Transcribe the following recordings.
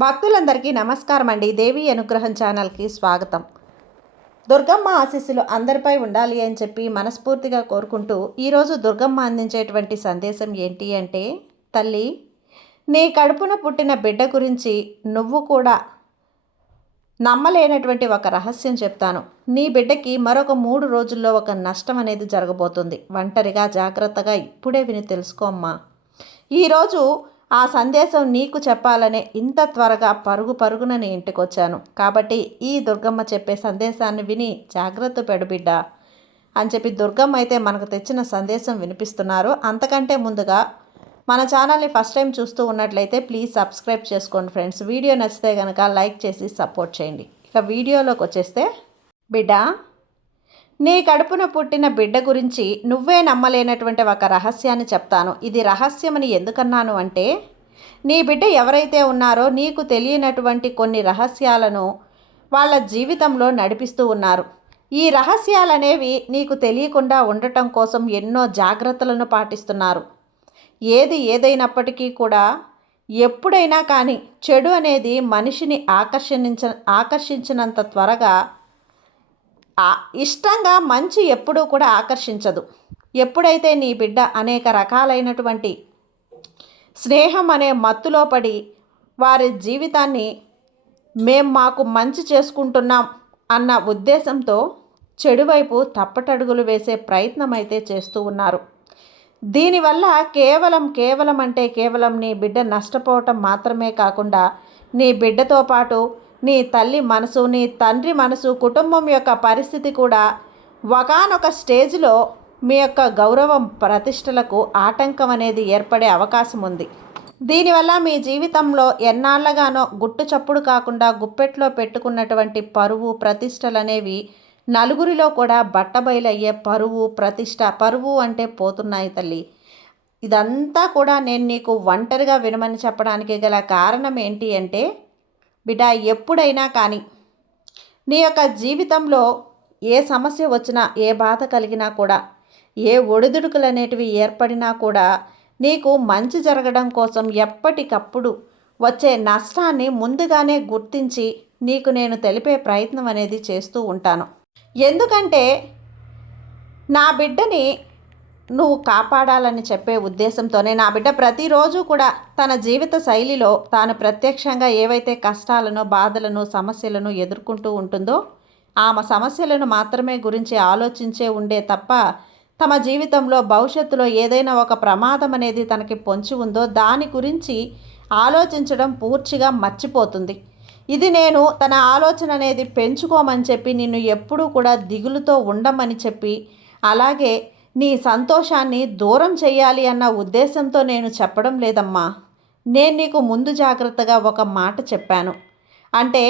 భక్తులందరికీ నమస్కారం అండి. దేవి అనుగ్రహం ఛానల్కి స్వాగతం. దుర్గమ్మ ఆశీస్సులు అందరిపై ఉండాలి అని చెప్పి మనస్ఫూర్తిగా కోరుకుంటూ ఈరోజు దుర్గమ్మ అందించేటువంటి సందేశం ఏంటి అంటే, తల్లి, నీ కడుపున పుట్టిన బిడ్డ గురించి నువ్వు కూడా నమ్మలేనటువంటి ఒక రహస్యం చెప్తాను. నీ బిడ్డకి మరొక 3 రోజుల్లో ఒక నష్టం అనేది జరగబోతుంది. ఒంటరిగా జాగ్రత్తగా ఇప్పుడే విని తెలుసుకోమ్మా. ఈరోజు ఆ సందేశం నీకు చెప్పాలనే ఇంత త్వరగా పరుగున నీ ఇంటికి వచ్చాను. కాబట్టి ఈ దుర్గమ్మ చెప్పే సందేశాన్ని విని జాగ్రత్త పెడు బిడ్డ అని చెప్పి దుర్గమ్మ అయితే మనకు తెచ్చిన సందేశం వినిపిస్తున్నారు. అంతకంటే ముందుగా మన ఛానల్ని ఫస్ట్ టైం చూస్తూ ఉన్నట్లయితే ప్లీజ్ సబ్స్క్రైబ్ చేసుకోండి ఫ్రెండ్స్. వీడియో నచ్చితే కనుక లైక్ చేసి సపోర్ట్ చేయండి. ఇక వీడియోలోకి వచ్చేస్తే, బిడ్డ, నీ కడుపున పుట్టిన బిడ్డ గురించి నువ్వే నమ్మలేనటువంటి ఒక రహస్యాన్ని చెప్తాను. ఇది రహస్యమని ఎందుకన్నాను అంటే, నీ బిడ్డ ఎవరైతే ఉన్నారో నీకు తెలియనటువంటి కొన్ని రహస్యాలను వాళ్ళ జీవితంలో నడిపిస్తూ ఉన్నారు. ఈ రహస్యాలనేవి నీకు తెలియకుండా ఉండటం కోసం ఎన్నో జాగ్రత్తలను పాటిస్తున్నారు. ఏది ఏదైనప్పటికీ కూడా ఎప్పుడైనా కానీ చెడు అనేది మనిషిని ఆకర్షించినంత త్వరగా ఇష్టంగా మంచి ఎప్పుడూ కూడా ఆకర్షించదు. ఎప్పుడైతే నీ బిడ్డ అనేక రకాలైనటువంటి స్నేహం అనే మత్తులో పడి వారి జీవితాన్ని మాకు మంచి చేసుకుంటున్నాం అన్న ఉద్దేశంతో చెడువైపు తప్పటడుగులు వేసే ప్రయత్నం అయితే చేస్తూ ఉన్నారు. దీనివల్ల కేవలం నీ బిడ్డ నష్టపోవటం మాత్రమే కాకుండా నీ బిడ్డతో పాటు నీ తల్లి మనసు, నీ తండ్రి మనసు, కుటుంబం యొక్క పరిస్థితి కూడా ఒకానొక స్టేజ్లో మీ యొక్క గౌరవం ప్రతిష్టలకు ఆటంకం అనేది ఏర్పడే అవకాశం ఉంది. దీనివల్ల మీ జీవితంలో ఎన్నాళ్ళగానో గుట్టు చప్పుడు కాకుండా గుప్పెట్లో పెట్టుకున్నటువంటి పరువు ప్రతిష్టలు అనేవి నలుగురిలో కూడా బట్టబయలయ్యే పరువు అంటే పోతున్నాయి తల్లి. ఇదంతా కూడా నేను నీకు ఒంటరిగా వినమని చెప్పడానికి గల కారణం ఏంటి అంటే, బిడ్డ, ఎప్పుడైనా కానీ నీ యొక్క జీవితంలో ఏ సమస్య వచ్చినా, ఏ బాధ కలిగినా కూడా, ఏ ఒడిదుడుకులు అనేటివి ఏర్పడినా కూడా నీకు మంచి జరగడం కోసం ఎప్పటికప్పుడు వచ్చే నష్టాన్ని ముందుగానే గుర్తించి నీకు నేను తెలిపే ప్రయత్నం అనేది చేస్తూ ఉంటాను. ఎందుకంటే నా బిడ్డని నువ్వు కాపాడాలని చెప్పే ఉద్దేశంతోనే నా బిడ్డ ప్రతిరోజు కూడా తన జీవిత శైలిలో తాను ప్రత్యక్షంగా ఏవైతే కష్టాలను, బాధలను, సమస్యలను ఎదుర్కొంటూ ఉంటుందో ఆమె సమస్యలను మాత్రమే గురించి ఆలోచించే ఉండే తప్ప తమ జీవితంలో భవిష్యత్తులో ఏదైనా ఒక ప్రమాదం అనేది తనకి పొంచి ఉందో దాని గురించి ఆలోచించడం పూర్తిగా మర్చిపోతుంది. ఇది నేను తన ఆలోచన అనేది పెంచుకోమని చెప్పి నిన్ను ఎప్పుడూ కూడా దిగులుతో ఉండమని చెప్పి, అలాగే నీ సంతోషాన్ని దూరం చేయాలి అన్న ఉద్దేశంతో నేను చెప్పడం లేదమ్మా. నేను నీకు ముందు జాగ్రత్తగా ఒక మాట చెప్పాను అంటే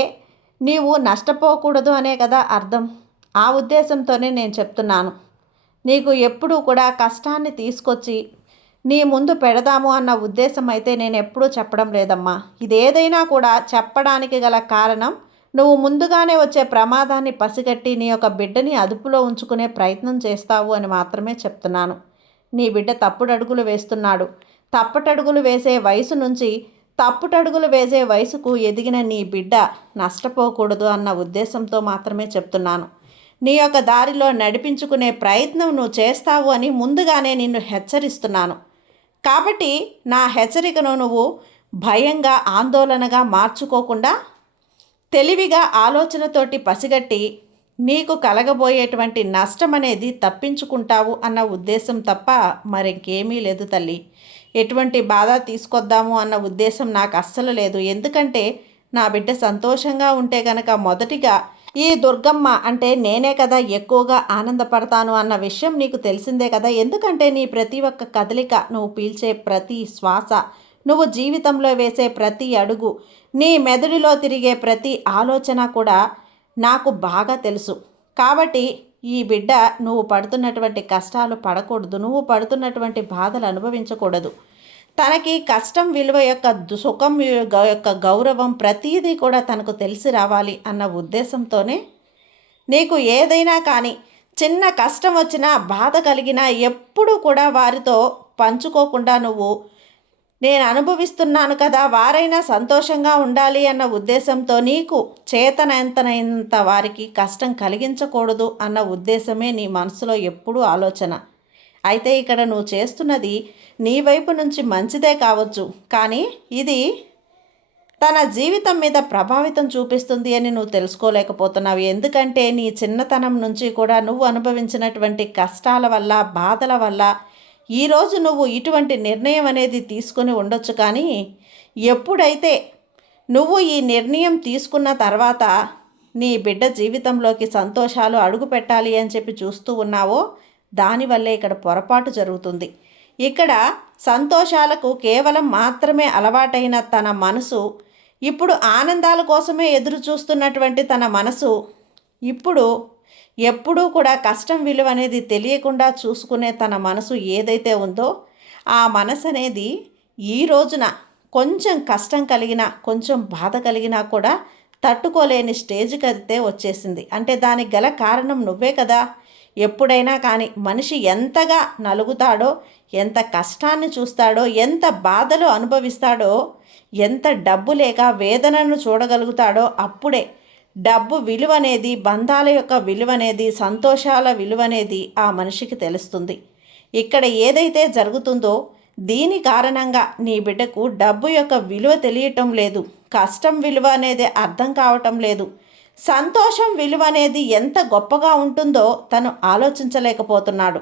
నీవు నష్టపోకూడదు అనే కదా అర్థం. ఆ ఉద్దేశంతోనే నేను చెప్తున్నాను. నీకు ఎప్పుడూ కూడా కష్టాన్ని తీసుకొచ్చి నీ ముందు పెడదాము అన్న ఉద్దేశం అయితే నేను ఎప్పుడూ చెప్పడం లేదమ్మా. ఇదేదైనా కూడా చెప్పడానికి గల కారణం, నువ్వు ముందుగానే వచ్చే ప్రమాదాన్ని పసిగట్టి నీ యొక్క బిడ్డని అదుపులో ఉంచుకునే ప్రయత్నం చేస్తావు అని మాత్రమే చెప్తున్నాను. నీ బిడ్డ తప్పుడడుగులు వేస్తున్నాడు. తప్పటడుగులు వేసే వయసు నుంచి తప్పుటడుగులు వేసే వయసుకు ఎదిగిన నీ బిడ్డ నష్టపోకూడదు అన్న ఉద్దేశంతో మాత్రమే చెప్తున్నాను. నీ యొక్క దారిలో నడిపించుకునే ప్రయత్నం నువ్వు చేస్తావు అని ముందుగానే నిన్ను హెచ్చరిస్తున్నాను. కాబట్టి నా హెచ్చరికను నువ్వు భయంగా, ఆందోళనగా మార్చుకోకుండా తెలివిగా ఆలోచనతోటి పసిగట్టి నీకు కలగబోయేటువంటి నష్టం అనేది తప్పించుకుంటావు అన్న ఉద్దేశం తప్ప మరింకేమీ లేదు తల్లి. ఎటువంటి బాధ తీసుకొద్దాము అన్న ఉద్దేశం నాకు అస్సలు లేదు. ఎందుకంటే నా బిడ్డ సంతోషంగా ఉంటే గనక మొదటిగా ఈ దుర్గమ్మ అంటే నేనే కదా ఎక్కువగా ఆనందపడతాను అన్న విషయం నీకు తెలిసిందే కదా. ఎందుకంటే నీ ప్రతి ఒక్క కదలిక, నువ్వు పీల్చే ప్రతి శ్వాస, నువ్వు జీవితంలో వేసే ప్రతి అడుగు, నీ మెదడులో తిరిగే ప్రతి ఆలోచన కూడా నాకు బాగా తెలుసు. కాబట్టి ఈ బిడ్డ నువ్వు పడుతున్నటువంటి కష్టాలు పడకూడదు, నువ్వు పడుతున్నటువంటి బాధలు అనుభవించకూడదు. తనకి కష్టం విలువ యొక్క సుఖం యొక్క గౌరవం ప్రతీదీ కూడా తనకు తెలిసి రావాలి అన్న ఉద్దేశంతోనే నీకు ఏదైనా కానీ చిన్న కష్టం వచ్చినా, బాధ కలిగినా ఎప్పుడూ కూడా వారితో పంచుకోకుండా నువ్వు నేను అనుభవిస్తున్నాను కదా, వారైనా సంతోషంగా ఉండాలి అన్న ఉద్దేశంతో నీకు చేతనంతనంత వారికి కష్టం కలిగించకూడదు అన్న ఉద్దేశమే నీ మనసులో ఎప్పుడూ ఆలోచన. అయితే ఇక్కడ నువ్వు చేస్తున్నది నీ వైపు నుంచి మంచిదే కావచ్చు, కానీ ఇది తన జీవితం మీద ప్రభావితం చూపిస్తుంది అని నువ్వు తెలుసుకోలేకపోతున్నావు. ఎందుకంటే నీ చిన్నతనం నుంచి కూడా నువ్వు అనుభవించినటువంటి కష్టాల వల్ల, బాధల వల్ల ఈరోజు నువ్వు ఇటువంటి నిర్ణయం అనేది తీసుకుని ఉండొచ్చు. కానీ ఎప్పుడైతే నువ్వు ఈ నిర్ణయం తీసుకున్న తర్వాత నీ బిడ్డ జీవితంలోకి సంతోషాలు అడుగు పెట్టాలి అని చెప్పి చూస్తూ ఉన్నావో, దానివల్లే ఇక్కడ పొరపాటు జరుగుతుంది. ఇక్కడ సంతోషాలకు కేవలం మాత్రమే అలవాటైన తన మనసు, ఇప్పుడు ఆనందాల కోసమే ఎదురు చూస్తున్నటువంటి తన మనసు, ఇప్పుడు ఎప్పుడూ కూడా కష్టం విలువ అనేది తెలియకుండా చూసుకునే తన మనసు ఏదైతే ఉందో, ఆ మనసు అనేది ఈ రోజున కొంచెం కష్టం కలిగినా, కొంచెం బాధ కలిగినా కూడా తట్టుకోలేని స్టేజ్కి అయితే వచ్చేసింది. అంటే దానికి గల కారణం నువ్వే కదా. ఎప్పుడైనా కానీ మనిషి ఎంతగా నలుగుతాడో, ఎంత కష్టాన్ని చూస్తాడో, ఎంత బాధలు అనుభవిస్తాడో, ఎంత డబ్బు లేక వేదనను చూడగలుగుతాడో అప్పుడే డబ్బు విలువ అనేది, బంధాల యొక్క విలువ అనేది, సంతోషాల విలువ అనేది ఆ మనిషికి తెలుస్తుంది. ఇక్కడ ఏదైతే జరుగుతుందో దీని కారణంగా నీ బిడ్డకు డబ్బు యొక్క విలువ తెలియటం లేదు, కష్టం విలువ అనేది అర్థం కావటం లేదు, సంతోషం విలువ అనేది ఎంత గొప్పగా ఉంటుందో తను ఆలోచించలేకపోతున్నాడు.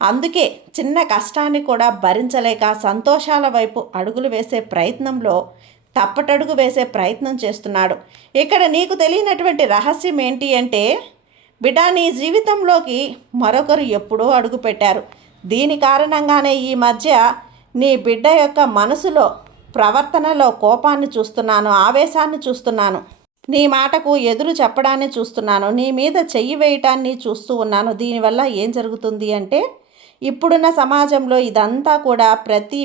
అందుకే చిన్న కష్టాన్ని కూడా భరించలేక సంతోషాల వైపు అడుగులు వేసే ప్రయత్నంలో తప్పటడుగు వేసే ప్రయత్నం చేస్తున్నాడు. ఇక్కడ నీకు తెలియనటువంటి రహస్యం ఏంటి అంటే, బిడ్డ, నీ జీవితంలోకి మరొకరు ఎప్పుడో అడుగు పెట్టారు. దీని కారణంగానే ఈ మధ్య నీ బిడ్డ యొక్క మనసులో, ప్రవర్తనలో కోపాన్ని చూస్తున్నాను, ఆవేశాన్ని చూస్తున్నాను, నీ మాటకు ఎదురు చెప్పడాన్ని చూస్తున్నాను, నీ మీద చెయ్యి వేయటాన్ని చూస్తూ ఉన్నాను. దీనివల్ల ఏం జరుగుతుంది అంటే, ఇప్పుడున్న సమాజంలో ఇదంతా కూడా ప్రతి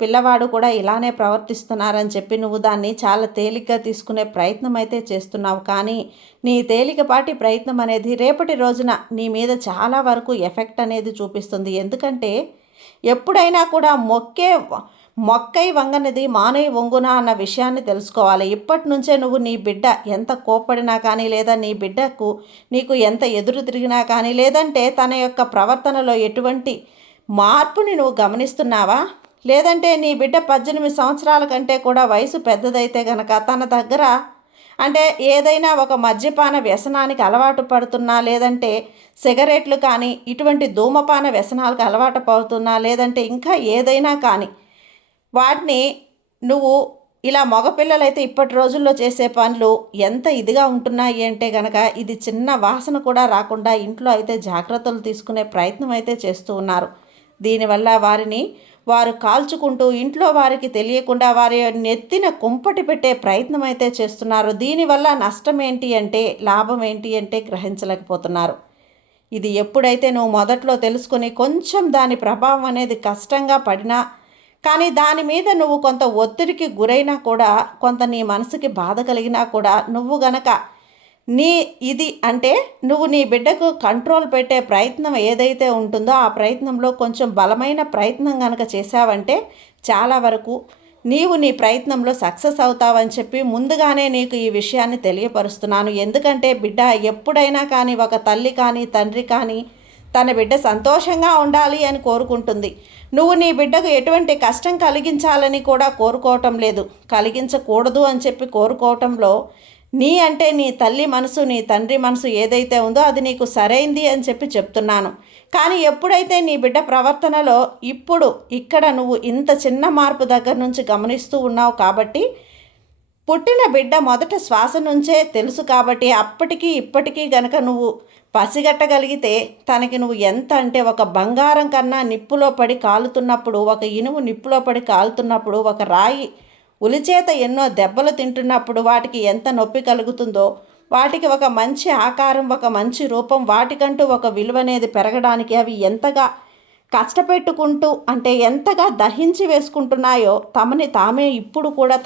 పిల్లవాడు కూడా ఇలానే ప్రవర్తిస్తున్నారని చెప్పి నువ్వు దాన్ని చాలా తేలిగ్గా తీసుకునే ప్రయత్నం అయితే చేస్తున్నావు. కానీ నీ తేలికపాటి ప్రయత్నం అనేది రేపటి రోజున నీ మీద చాలా వరకు ఎఫెక్ట్ అనేది చూపిస్తుంది. ఎందుకంటే ఎప్పుడైనా కూడా మొక్కై వంగనిది మానై వంగున అన్న విషయాన్ని తెలుసుకోవాలి. ఇప్పటి నుంచే నువ్వు నీ బిడ్డ ఎంత కోప్పడినా కానీ, లేదా నీ బిడ్డకు నీకు ఎంత ఎదురు తిరిగినా కానీ, లేదంటే తన యొక్క ప్రవర్తనలో ఎటువంటి మార్పుని నువ్వు గమనిస్తున్నావా? లేదంటే నీ బిడ్డ 18 సంవత్సరాల కంటే కూడా వయసు పెద్దదైతే గనక తన దగ్గర అంటే ఏదైనా ఒక మద్యపాన వ్యసనానికి అలవాటు పడుతున్నా, లేదంటే సిగరెట్లు కానీ ఇటువంటి ధూమపాన వ్యసనాలకు అలవాటు పడుతున్నా, లేదంటే ఇంకా ఏదైనా కానీ వాటిని నువ్వు ఇలా మగపిల్లలైతే ఇప్పటి రోజుల్లో చేసే పనులు ఎంత ఇదిగా ఉంటున్నాయి అంటే కనుక, ఇది చిన్న వాసన కూడా రాకుండా ఇంట్లో అయితే జాగ్రత్తలు తీసుకునే ప్రయత్నం అయితే చేస్తూ ఉన్నారు. దీనివల్ల వారు కాల్చుకుంటూ ఇంట్లో వారికి తెలియకుండా వారి నెత్తిన కుంపటి పెట్టే ప్రయత్నం అయితే చేస్తున్నారు. దీనివల్ల నష్టం ఏంటి అంటే, లాభం ఏంటి అంటే గ్రహించలేకపోతున్నారు. ఇది ఎప్పుడైతే నువ్వు మొదట్లో తెలుసుకొని కొంచెం దాని ప్రభావం అనేది కష్టంగా పడినా కానీ, దాని మీద నువ్వు కొంత ఒత్తిడికి గురైనా కూడా, కొంత నీ మనసుకి బాధ కలిగినా కూడా, నువ్వు గనక నువ్వు నీ బిడ్డకు కంట్రోల్ పెట్టే ప్రయత్నం ఏదైతే ఉంటుందో ఆ ప్రయత్నంలో కొంచెం బలమైన ప్రయత్నం కనుక చేశావంటే చాలా వరకు నీవు నీ ప్రయత్నంలో సక్సెస్ అవుతావని చెప్పి ముందుగానే నీకు ఈ విషయాన్ని తెలియపరుస్తున్నాను. ఎందుకంటే బిడ్డ, ఎప్పుడైనా కానీ ఒక తల్లి కానీ తండ్రి కానీ తన బిడ్డ సంతోషంగా ఉండాలి అని కోరుకుంటుంది. నువ్వు నీ బిడ్డకు ఎటువంటి కష్టం కలిగించాలని కూడా కోరుకోవటం లేదు, కలిగించకూడదు అని చెప్పి కోరుకోవటంలో నీ తల్లి మనసు, నీ తండ్రి మనసు ఏదైతే ఉందో అది నీకు సరైంది అని చెప్పి చెప్తున్నాను. కానీ ఎప్పుడైతే నీ బిడ్డ ప్రవర్తనలో ఇక్కడ నువ్వు ఇంత చిన్న మార్పు దగ్గర నుంచి గమనిస్తూ ఉన్నావు కాబట్టి, పుట్టిన బిడ్డ మొదట శ్వాస నుంచే తెలుసు కాబట్టి అప్పటికీ ఇప్పటికీ గనక నువ్వు పసిగట్టగలిగితే తనకి నువ్వు ఎంత అంటే, ఒక బంగారం కన్నా నిప్పులో పడి కాలుతున్నప్పుడు, ఒక ఇనుము నిప్పులో పడి కాలుతున్నప్పుడు, ఒక రాయి ఉలిచేత ఎన్నో దెబ్బలు తింటున్నప్పుడు వాటికి ఎంత నొప్పి కలుగుతుందో, వాటికి ఒక మంచి ఆకారం, ఒక మంచి రూపం, వాటికంటూ ఒక విలువ అనేది పెరగడానికి అవి ఎంతగా కష్టపెట్టుకుంటూ ఎంతగా దహించి వేసుకుంటున్నాయో తమని తామే ఇప్పుడు కూడా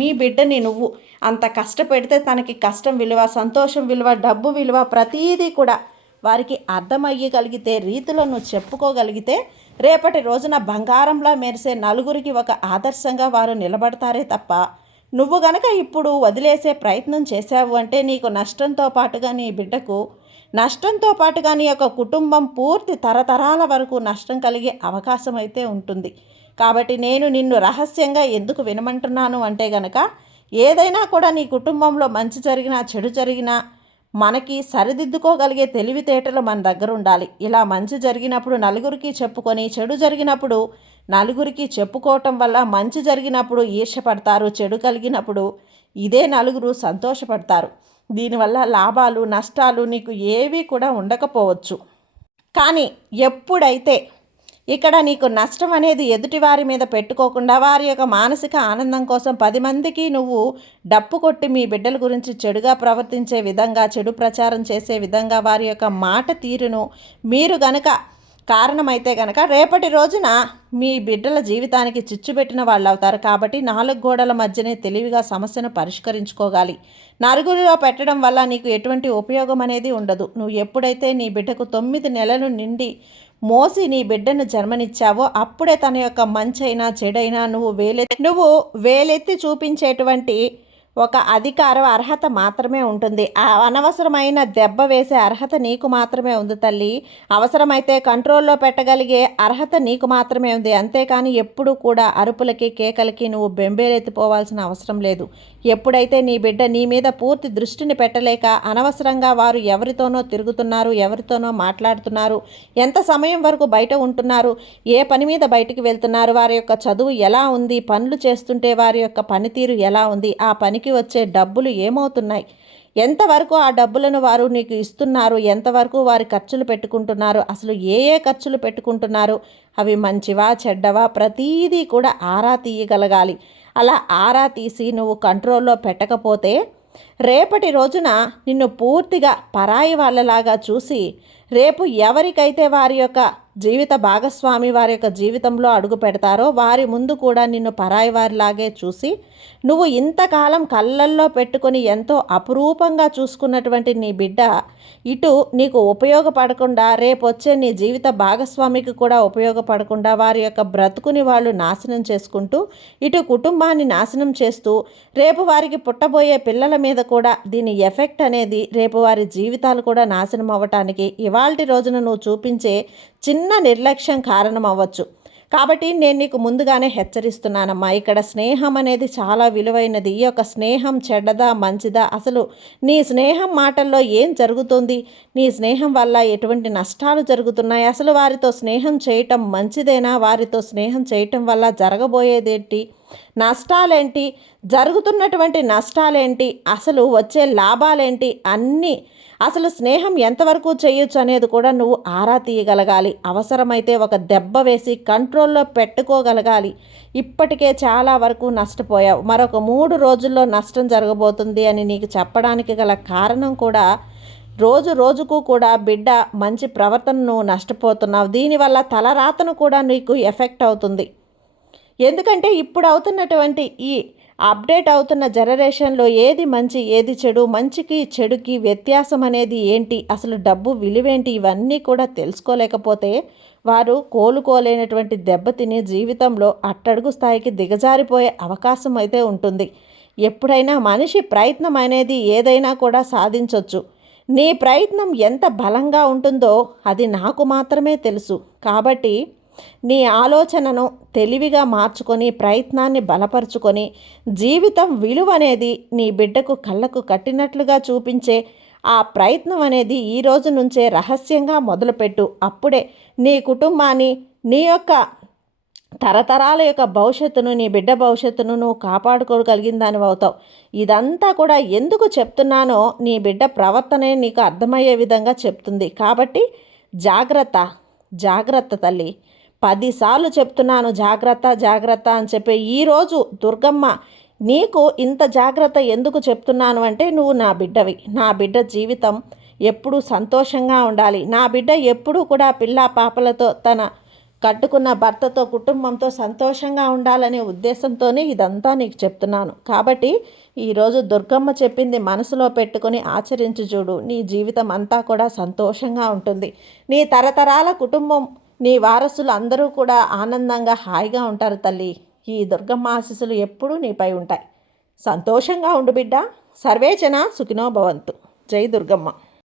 మీ బిడ్డని నువ్వు అంత కష్టపెడితే తనకి కష్టం విలువ, సంతోషం విలువ, డబ్బు విలువ ప్రతీదీ కూడా వారికి అర్థమయ్యగలిగితే రీతిలో నువ్వు చెప్పుకోగలిగితే రేపటి రోజున బంగారంలా మెరిసే నలుగురికి ఒక ఆదర్శంగా వారు నిలబడతారే తప్ప నువ్వు గనక ఇప్పుడు వదిలేసే ప్రయత్నం చేశావు అంటే నీకు నష్టంతో పాటుగా నీ బిడ్డకు నష్టంతో పాటుగా నీ యొక్క కుటుంబం పూర్తి తరతరాల వరకు నష్టం కలిగే అవకాశం అయితే ఉంటుంది. కాబట్టి నేను నిన్ను రహస్యంగా ఎందుకు వినమంటున్నాను అంటే గనక ఏదైనా కూడా నీ కుటుంబంలో మంచి జరిగినా చెడు జరిగినా మనకి సరిదిద్దుకోగలిగే తెలివితేటలు మన దగ్గర ఉండాలి. ఇలా మంచి జరిగినప్పుడు నలుగురికి చెప్పుకొని, చెడు జరిగినప్పుడు నలుగురికి చెప్పుకోవటం వల్ల మంచి జరిగినప్పుడు ఈర్ష్యపడతారు, చెడు కలిగినప్పుడు ఇదే నలుగురు సంతోషపడతారు. దీనివల్ల లాభాలు నష్టాలు నీకు ఏవి కూడా ఉండకపోవచ్చు. కానీ ఎప్పుడైతే ఇక్కడ నీకు నష్టం అనేది ఎదుటి వారి మీద పెట్టుకోకుండా వారి యొక్క మానసిక ఆనందం కోసం 10 మందికి నువ్వు డప్పు కొట్టి మీ బిడ్డల గురించి చెడుగా ప్రవర్తించే విధంగా, చెడు ప్రచారం చేసే విధంగా వారి యొక్క మాట తీరును మీరు గనక కారణమైతే గనక రేపటి రోజున మీ బిడ్డల జీవితానికి చిచ్చుపెట్టిన వాళ్ళు అవుతారు. కాబట్టి 4 గోడల మధ్యనే తెలివిగా సమస్యను పరిష్కరించుకోగాలి. నలుగురిలో పెట్టడం వల్ల నీకు ఎటువంటి ఉపయోగం అనేది ఉండదు. నువ్వు ఎప్పుడైతే నీ బిడ్డకు 9 నెలలు నిండి మోసి నీ బిడ్డను జన్మనిచ్చావో అప్పుడే తన యొక్క మంచైనా చెడైనా నువ్వు వేలెత్తి చూపించేటువంటి ఒక అధికారం అర్హత మాత్రమే ఉంటుంది. ఆ అనవసరమైన దెబ్బ వేసే అర్హత నీకు మాత్రమే ఉంది తల్లి. అవసరమైతే కంట్రోల్లో పెట్టగలిగే అర్హత నీకు మాత్రమే ఉంది. అంతేకాని ఎప్పుడు కూడా అరుపులకి కేకలకి నువ్వు బెంబేలెత్తిపోవాల్సిన అవసరం లేదు. ఎప్పుడైతే నీ బిడ్డ నీ మీద పూర్తి దృష్టిని పెట్టలేక అనవసరంగా వారు ఎవరితోనో తిరుగుతున్నారు, ఎవరితోనో మాట్లాడుతున్నారు, ఎంత సమయం వరకు బయట ఉంటున్నారు, ఏ పని మీద బయటికి వెళ్తున్నారు, వారి యొక్క చదువు ఎలా ఉంది, పనులు చేస్తుంటే వారి యొక్క పనితీరు ఎలా ఉంది, ఆ పనికి వచ్చే డబ్బులు ఏమవుతున్నాయి, ఎంతవరకు ఆ డబ్బులను వారు నీకు ఇస్తున్నారు, ఎంతవరకు వారి ఖర్చులు పెట్టుకుంటున్నారు, అసలు ఏ ఖర్చులు పెట్టుకుంటున్నారు, అవి మంచివా చెడ్డవా ప్రతీదీ కూడా ఆరా తీయగలగాలి. అలా ఆరా తీసి నువ్వు కంట్రోల్లో పెట్టకపోతే రేపటి రోజున నిన్ను పూర్తిగా పరాయి వాళ్ళలాగా చూసి రేపు ఎవరికైతే వారి యొక్క జీవిత భాగస్వామి వారి యొక్క జీవితంలో అడుగు పెడతారో వారి ముందు కూడా నిన్ను పరాయి వారిలాగే చూసి నువ్వు ఇంతకాలం కళ్ళల్లో పెట్టుకొని ఎంతో అపురూపంగా చూసుకున్నటువంటి నీ బిడ్డ ఇటు నీకు ఉపయోగపడకుండా రేపు వచ్చే నీ జీవిత భాగస్వామికి కూడా ఉపయోగపడకుండా వారి యొక్క బ్రతుకుని వాళ్ళు నాశనం చేసుకుంటూ ఇటు కుటుంబాన్ని నాశనం చేస్తూ రేపు వారికి పుట్టబోయే పిల్లల మీద కూడా దీని ఎఫెక్ట్ అనేది రేపు వారి జీవితాలు కూడా నాశనం అవ్వటానికి ఇవాల్టి రోజున నువ్వు చూపించే చిన్న నిర్లక్ష్యం కారణం అవ్వచ్చు. కాబట్టి నేను నీకు ముందుగానే హెచ్చరిస్తున్నానమ్మా. ఇక్కడ స్నేహం అనేది చాలా విలువైనది. ఈ యొక్క స్నేహం చెడ్డదా మంచిదా, అసలు నీ స్నేహం మాటల్లో ఏం జరుగుతుంది, నీ స్నేహం వల్ల ఎటువంటి నష్టాలు జరుగుతున్నాయి, అసలు వారితో స్నేహం చేయటం మంచిదేనా, వారితో స్నేహం చేయటం వల్ల జరగబోయేదేంటి, నష్టాలేంటి, జరుగుతున్నటువంటి నష్టాలేంటి, అసలు వచ్చే లాభాలేంటి, అన్నీ అసలు స్నేహం ఎంతవరకు చేయొచ్చు అనేది కూడా నువ్వు ఆరా తీయగలగాలి. అవసరమైతే ఒక దెబ్బ వేసి కంట్రోల్లో పెట్టుకోగలగాలి. ఇప్పటికే చాలా వరకు నష్టపోయావు, మరొక 3 రోజుల్లో నష్టం జరగబోతుంది అని నీకు చెప్పడానికి గల కారణం కూడా రోజు రోజుకు కూడా బిడ్డ మంచి ప్రవర్తనను నష్టపోతున్నావు. దీనివల్ల తలరాతను కూడా నీకు ఎఫెక్ట్ అవుతుంది. ఎందుకంటే ఇప్పుడు అవుతున్నటువంటి ఈ అప్డేట్ అవుతున్న జనరేషన్లో ఏది మంచి ఏది చెడు, మంచికి చెడుకి వ్యత్యాసం అనేది ఏంటి, అసలు డబ్బు విలువేంటి, ఇవన్నీ కూడా తెలుసుకోలేకపోతే వారు కోలుకోలేనటువంటి దెబ్బతిని జీవితంలో అట్టడుగు స్థాయికి దిగజారిపోయే అవకాశం అయితే ఉంటుంది. ఎప్పుడైనా మనిషి ప్రయత్నం అనేది ఏదైనా కూడా సాధించవచ్చు. నీ ప్రయత్నం ఎంత బలంగా ఉంటుందో అది నాకు మాత్రమే తెలుసు. కాబట్టి నీ ఆలోచనను తెలివిగా మార్చుకొని ప్రయత్నాన్ని బలపరుచుకొని జీవితం విలువ అనేది నీ బిడ్డకు కళ్ళకు కట్టినట్లుగా చూపించే ఆ ప్రయత్నం అనేది ఈ రోజు నుంచే రహస్యంగా మొదలుపెట్టు. అప్పుడే నీ కుటుంబాన్ని, నీ యొక్క తరతరాల యొక్క భవిష్యత్తును, నీ బిడ్డ భవిష్యత్తును నువ్వు కాపాడుకోగలిగిన దానివి అవుతావు. ఇదంతా కూడా ఎందుకు చెప్తున్నానో నీ బిడ్డ ప్రవర్తనే నీకు అర్థమయ్యే విధంగా చెప్తుంది. కాబట్టి జాగ్రత్త, జాగ్రత్త తల్లి. 10 సార్లు చెప్తున్నాను జాగ్రత్త జాగ్రత్త అని చెప్పి. ఈరోజు దుర్గమ్మ నీకు ఇంత జాగ్రత్త ఎందుకు చెప్తున్నాను అంటే నువ్వు నా బిడ్డవి. నా బిడ్డ జీవితం ఎప్పుడూ సంతోషంగా ఉండాలి. నా బిడ్డ ఎప్పుడూ కూడా పిల్ల పాపలతో తన కట్టుకున్న భర్తతో కుటుంబంతో సంతోషంగా ఉండాలనే ఉద్దేశంతోనే ఇదంతా నీకు చెప్తున్నాను. కాబట్టి ఈరోజు దుర్గమ్మ చెప్పింది మనసులో పెట్టుకొని ఆచరించి చూడు. నీ జీవితం అంతా కూడా సంతోషంగా ఉంటుంది. నీ తరతరాల కుటుంబం నీ వారసులు అందరూ కూడా ఆనందంగా హాయిగా ఉంటారు తల్లి. ఈ దుర్గమ్మ ఆశీస్సులు ఎప్పుడూ నీపై ఉంటాయి. సంతోషంగా ఉండు బిడ్డ. సర్వేజన సుఖినో భవంతు. జై దుర్గమ్మ.